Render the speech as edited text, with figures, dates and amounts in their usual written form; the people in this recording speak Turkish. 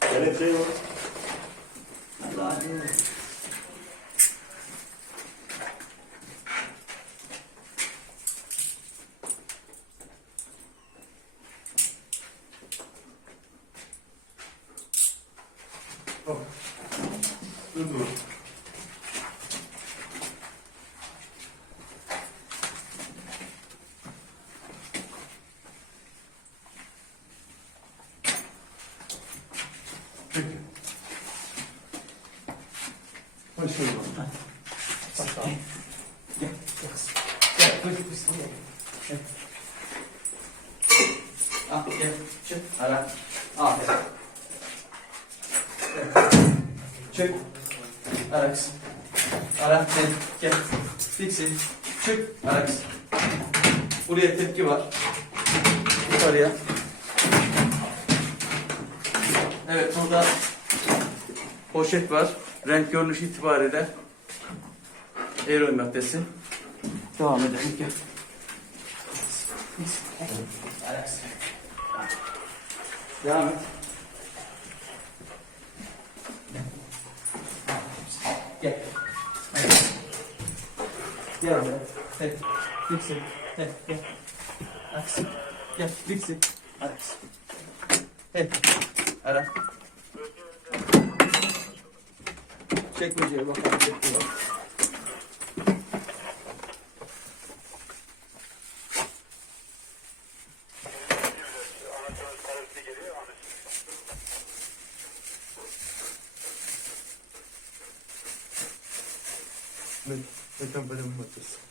Kelepçeyi var. Dur. Peki. Başlayalım. Başlayalım. Gel. Gel. Buyur. Gel. Al gel. Çık. Ara. Aferin. Gel. Çık. Ara kızım. Ara. Gel. Diksin. Çık. Ara kızım. Buraya tepki var. Yukarıya. Evet, burada poşet var. Renk görünüş itibariyle eroin maddesi. Devam edelim. Gel. Devam et. Gel. Gel oraya. Hey. Diksin. Hey. Gel. Aksi. Gel. Diksin. Aksi. Hey. Ara. Çekmeceye bakalım. Çekmeceye. Metamfetamin maddesi.